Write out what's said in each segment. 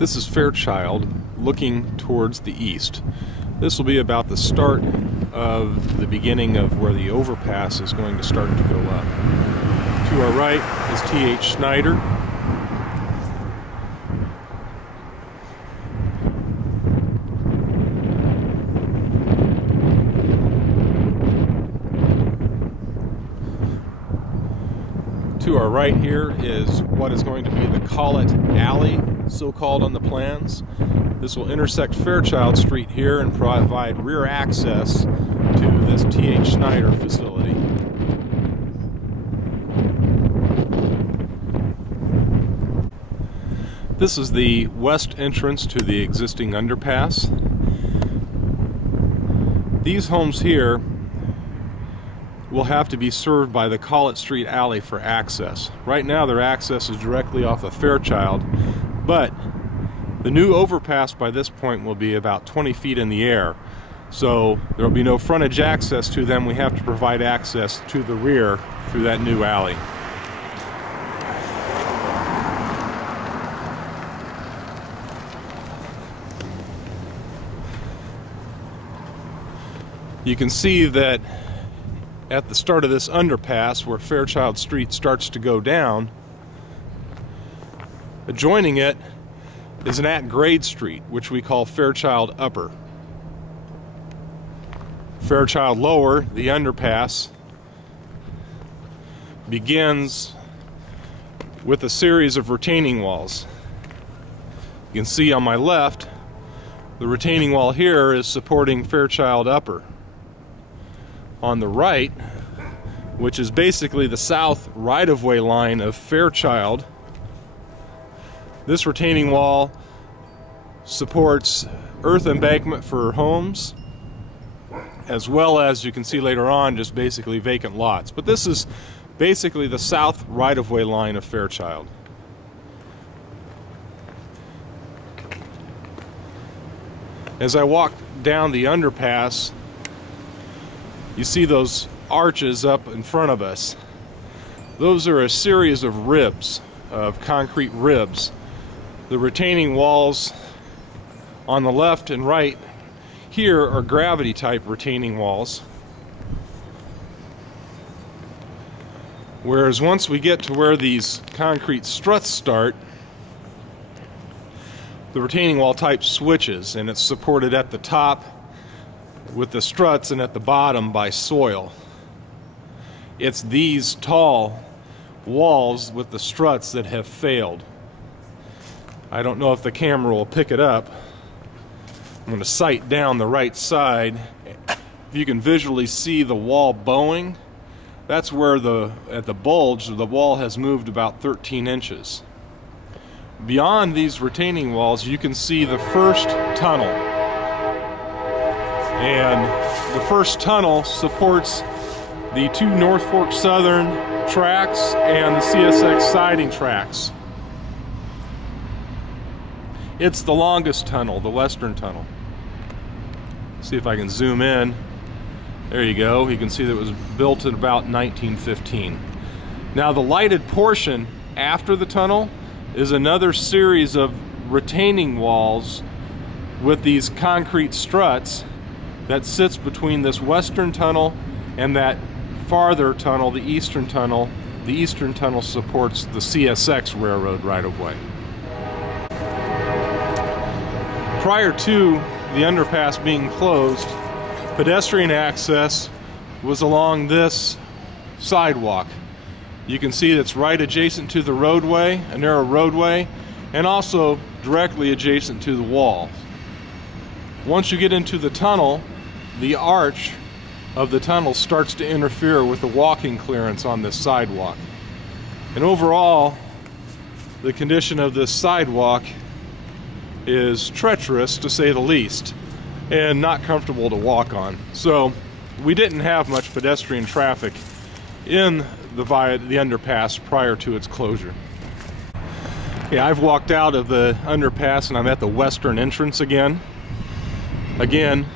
This is Fairchild looking towards the east. This will be about the start of the beginning of where the overpass is going to start to go up. To our right is T.H. Snyder. To our right here is what is going to be the Collett Alley, so-called on the plans. This will intersect Fairchild Street here and provide rear access to this T.H. Snyder facility. This is the west entrance to the existing underpass. These homes here will have to be served by the Collett Street Alley for access. Right now their access is directly off of Fairchild, but the new overpass by this point will be about 20 feet in the air. So there will be no frontage access to them. We have to provide access to the rear through that new alley. You can see that at the start of this underpass, where Fairchild Street starts to go down, adjoining it is an at-grade street, which we call Fairchild Upper. Fairchild Lower, the underpass, begins with a series of retaining walls. You can see on my left, the retaining wall here is supporting Fairchild Upper. On the right, which is basically the south right-of-way line of Fairchild, this retaining wall supports earth embankment for homes, as well as, you can see later on, just basically vacant lots. But this is basically the south right-of-way line of Fairchild. As I walk down the underpass, you see those arches up in front of us. Those are a series of ribs, of concrete ribs. The retaining walls on the left and right here are gravity type retaining walls. Whereas once we get to where these concrete struts start, the retaining wall type switches, and it's supported at the top with the struts and at the bottom by soil. It's these tall walls with the struts that have failed. I don't know if the camera will pick it up. I'm going to sight down the right side. If you can visually see the wall bowing, that's where at the bulge the wall has moved about 13 inches. Beyond these retaining walls you can see the first tunnel. And the first tunnel supports the two North Fork Southern tracks and the CSX siding tracks. It's the longest tunnel, the western tunnel. See if I can zoom in. There you go. You can see that it was built in about 1915. Now the lighted portion after the tunnel is another series of retaining walls with these concrete struts that sits between this western tunnel and that farther tunnel, the eastern tunnel. The eastern tunnel supports the CSX railroad right-of-way. Prior to the underpass being closed, pedestrian access was along this sidewalk. You can see it's right adjacent to the roadway, a narrow roadway, and also directly adjacent to the wall. Once you get into the tunnel, the arch of the tunnel starts to interfere with the walking clearance on this sidewalk. And overall, the condition of this sidewalk is treacherous, to say the least, and not comfortable to walk on. So we didn't have much pedestrian traffic in the underpass prior to its closure. Yeah, I've walked out of the underpass and I'm at the western entrance again. Again,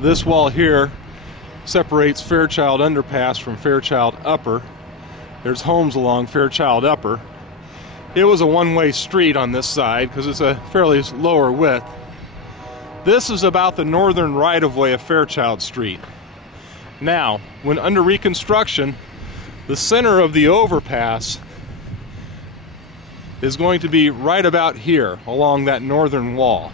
this wall here separates Fairchild Underpass from Fairchild Upper. There's homes along Fairchild Upper. it was a one-way street on this side because it's a fairly lower width. This is about the northern right-of-way of Fairchild Street. Now, when under reconstruction, the center of the overpass is going to be right about here along that northern wall.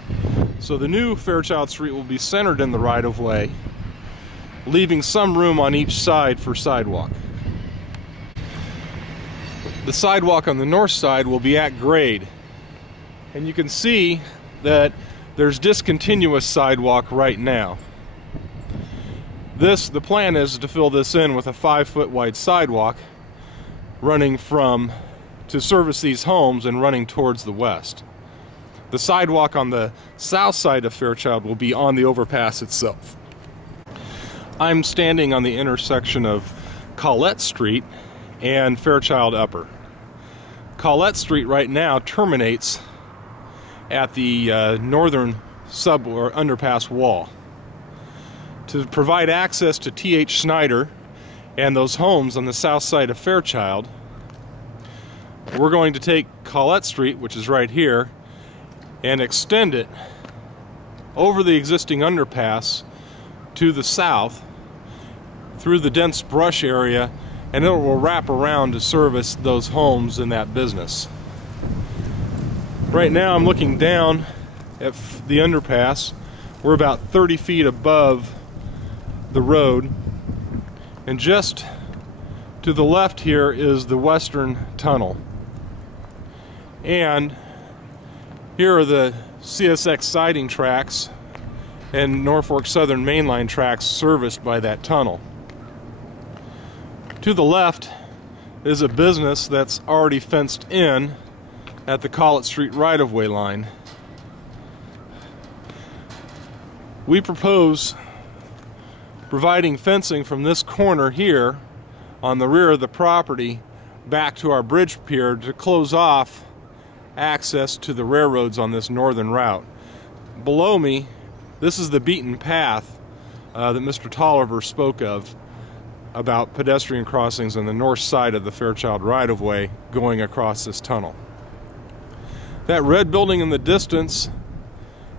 So the new Fairchild Street will be centered in the right-of-way, leaving some room on each side for sidewalk. The sidewalk on the north side will be at grade, and you can see that there's discontinuous sidewalk right now. The plan is to fill this in with a 5-foot wide sidewalk running to service these homes and running towards the west. The sidewalk on the south side of Fairchild will be on the overpass itself. I'm standing on the intersection of Collette Street and Fairchild Upper. Collette Street right now terminates at the northern sub or underpass wall. To provide access to T.H. Snyder and those homes on the south side of Fairchild, we're going to take Collette Street, which is right here, and extend it over the existing underpass to the south through the dense brush area, and it will wrap around to service those homes in that business. Right now I'm looking down at the underpass. We're about 30 feet above the road, and just to the left here is the western tunnel. And here are the CSX siding tracks and Norfolk Southern Mainline tracks serviced by that tunnel. To the left is a business that's already fenced in at the Collette Street right-of-way line. We propose providing fencing from this corner here on the rear of the property back to our bridge pier to close off access to the railroads on this northern route. Below me, this is the beaten path that Mr. Tolliver spoke of about pedestrian crossings on the north side of the Fairchild right-of-way going across this tunnel. That red building in the distance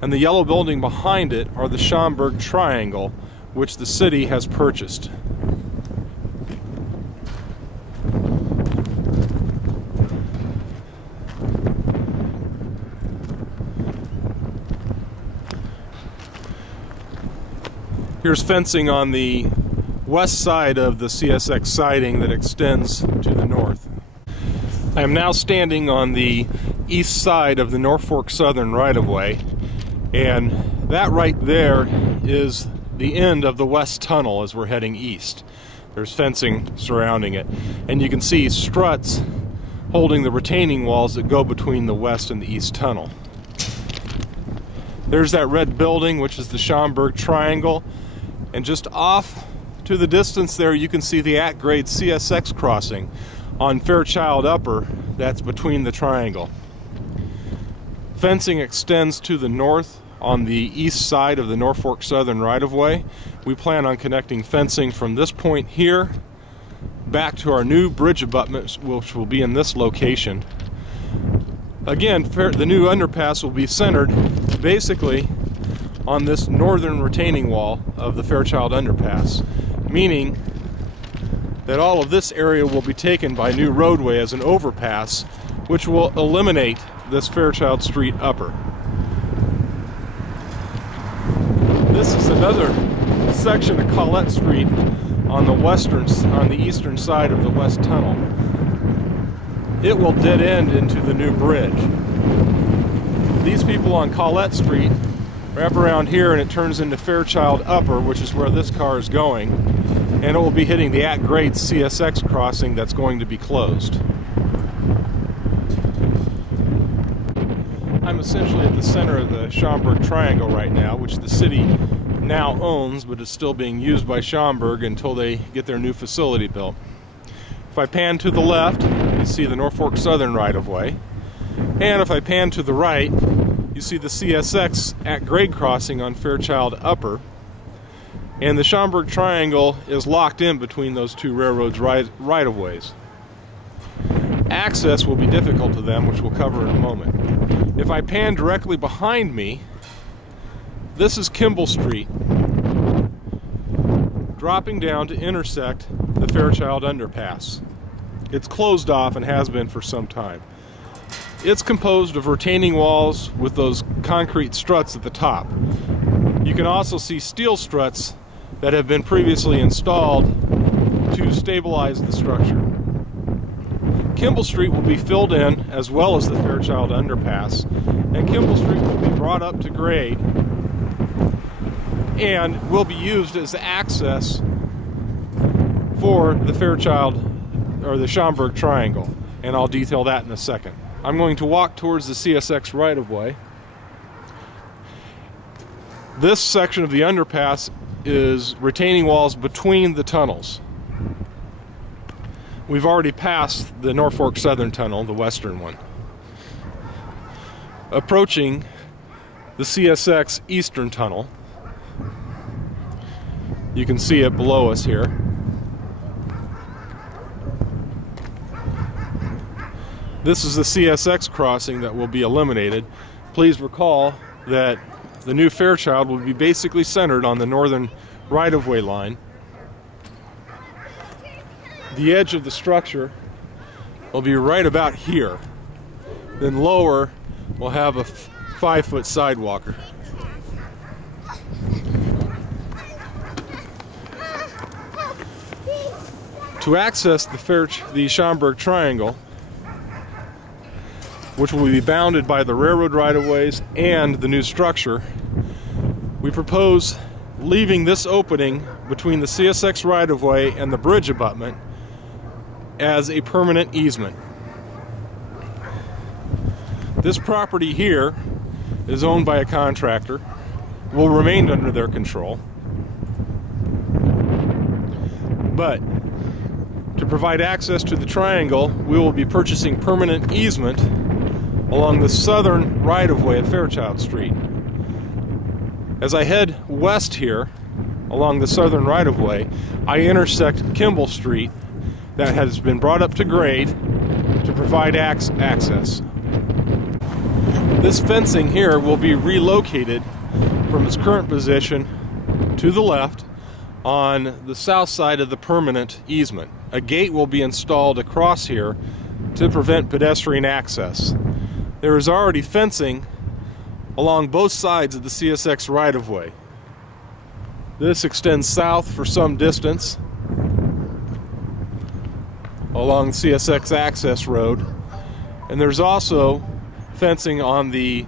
and the yellow building behind it are the Schaumburg Triangle, which the city has purchased. Here's fencing on the west side of the CSX siding that extends to the north. I am now standing on the east side of the Norfolk Southern right-of-way, and that right there is the end of the west tunnel as we're heading east. There's fencing surrounding it, and you can see struts holding the retaining walls that go between the west and the east tunnel. There's that red building, which is the Schaumburg Triangle, and just off to the distance there you can see the at-grade CSX crossing on Fairchild Upper that's between the triangle. Fencing extends to the north on the east side of the Norfolk Southern right-of-way. We plan on connecting fencing from this point here back to our new bridge abutments, which will be in this location. Again, the new underpass will be centered basically on this northern retaining wall of the Fairchild Underpass, meaning that all of this area will be taken by new roadway as an overpass, which will eliminate this Fairchild Street Upper. This is another section of Collette Street on the eastern side of the west tunnel. It will dead end into the new bridge. These people on Collette Street wrap around here and it turns into Fairchild Upper, which is where this car is going, and it will be hitting the at-grade CSX crossing that's going to be closed. I'm essentially at the center of the Schaumburg Triangle right now, which the city now owns, but is still being used by Schaumburg until they get their new facility built. If I pan to the left, you see the Norfolk Southern right-of-way, and if I pan to the right, you see the CSX at-grade crossing on Fairchild Upper, and the Schaumburg Triangle is locked in between those two railroads right-of-ways. access will be difficult to them, which we'll cover in a moment. If I pan directly behind me, this is Kimball Street, dropping down to intersect the Fairchild Underpass. It's closed off and has been for some time. It's composed of retaining walls with those concrete struts at the top. You can also see steel struts that have been previously installed to stabilize the structure. Kimball Street will be filled in as well as the Fairchild Underpass, and Kimball Street will be brought up to grade and will be used as access for the Fairchild or the Schaumburg Triangle, and I'll detail that in a second. I'm going to walk towards the CSX right-of-way. This section of the underpass is retaining walls between the tunnels. We've already passed the Norfolk Southern Tunnel, the western one. Approaching the CSX Eastern Tunnel. You can see it below us here. This is the CSX crossing that will be eliminated. Please recall that the new Fairchild will be basically centered on the northern right-of-way line. The edge of the structure will be right about here. Then lower, we'll have a 5-foot sidewalker. To access the Schaumburg Triangle, which will be bounded by the railroad right-of-ways and the new structure, we propose leaving this opening between the CSX right-of-way and the bridge abutment as a permanent easement. This property here is owned by a contractor, will remain under their control, but to provide access to the triangle, we will be purchasing permanent easement along the southern right-of-way at Fairchild Street. As I head west here, along the southern right-of-way, I intersect Kimball Street that has been brought up to grade to provide access. This fencing here will be relocated from its current position to the left on the south side of the permanent easement. A gate will be installed across here to prevent pedestrian access. There is already fencing along both sides of the CSX right-of-way. This extends south for some distance along CSX access road, and there's also fencing on the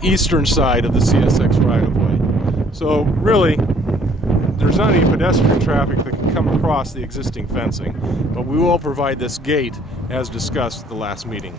eastern side of the CSX right-of-way. So really, there's not any pedestrian traffic that can come across the existing fencing, but we will provide this gate as discussed at the last meeting.